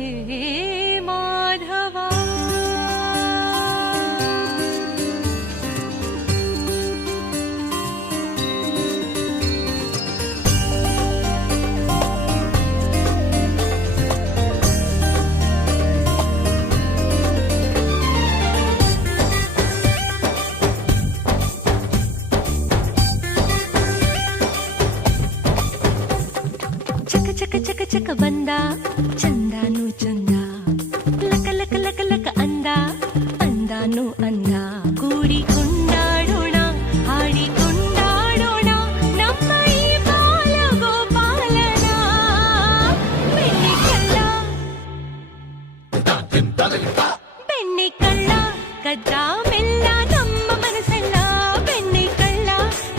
ಹೇ ಮಾಧವ. ಚಕ ಚಕ ಚಕ ಬಂದ ಚಂದಾನು ಚಂದ, ಲಕ ಲಕ ಲಕ ಲಕ ಅಂದ ಅಂದಾನು ಅಂದ. ಕೂಡಿ ಕೊಂಡಾಡೋಣ ಹಾಡಿ ಕೊಂಡಾಡೋಣ ನಮ್ಮ ಈ ಬಾಲ ಗೋಪಾಲನ. ಬೆಣ್ಣೆ ಕಳ್ಳ ಬೆಣ್ಣೆ ಕಳ್ಳ ಕದ್ದ ಮೆಲ್ಲ ನಮ್ಮ ಮನಸ್ಸೆಲ್ಲ. ಬೆಣ್ಣೆ ಕಳ್ಳ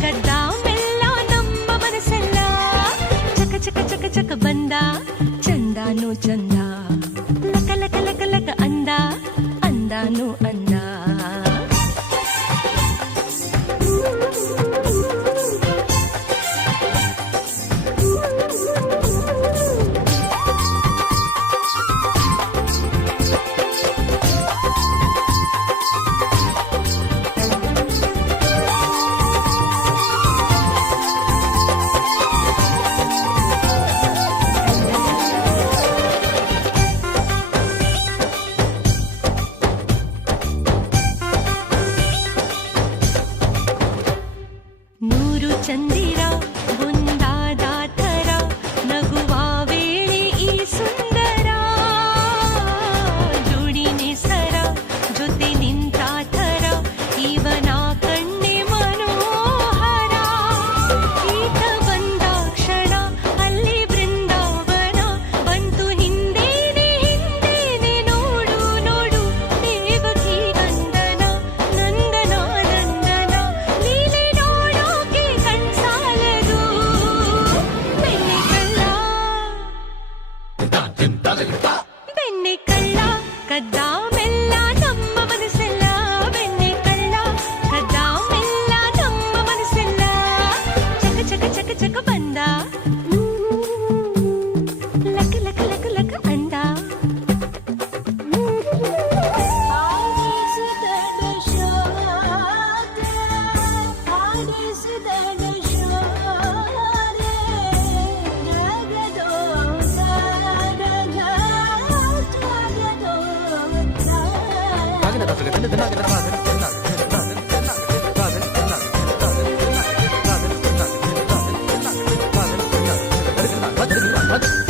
ಕದ್ದ ಮೆಲ್ಲ ನಮ್ಮ ಮನಸ್ಸೆಲ್ಲ. ಚಕ ಚಕ ಚಕ ಚಕ ಬಂದ ಚಂದಾನು ಚಂದ, ಲಕ ಲಕ ಲಕ ಲಕ ಅಂದ ಅಂದಾನು ಅಂದ. ನೂರು ಚಂದಿರ ಒಂದಾದ ಥರ ನಗುವ ವೇಳೆ ಈ ಸುಂದರ. ಜೋಡಿನೆ ಸರ ಜೊತೆ ನಿಂತ ಥರ ಇವನ ಕಣ್ಣೆ ಮನೋಹರ. ಈತ ಬಂದ ಕ್ಷಣ ಅಲ್ಲಿ ಬೃಂದಾವನ ಬಂತು ಹಿಂದೇನೆ ಹಿಂದೇನೆ. ನೋಡು ನೋಡು ದೇವಕಿ ಗಂಧನ ನಂದನ ನಂದನ ಲೀಲೆ ನೋಡೋಕೆ ಕಣ್ಸಾಲದು. ಬೆಣ್ಣೆ ಕಳ್ಳ ಬೆಣ್ಣೆ ಕಳ್ಳ ಕದ್ದ ಮೆಲ್ಲ ನಮ್ಮ ಮನಸ್ಸೆಲ್ಲ. ಬೆಣ್ಣೆ ಕಳ್ಳ ಕದ್ದ ಮೆಲ್ಲ ನಮ್ಮ ಮನಸ್ಸೆಲ್ಲ. ಚಕ ಚಕ ಚಕ ಚಕ ಬಂದ ಲಕ ಲಕ ಲಕ ಲಕ ಅಂದ. What?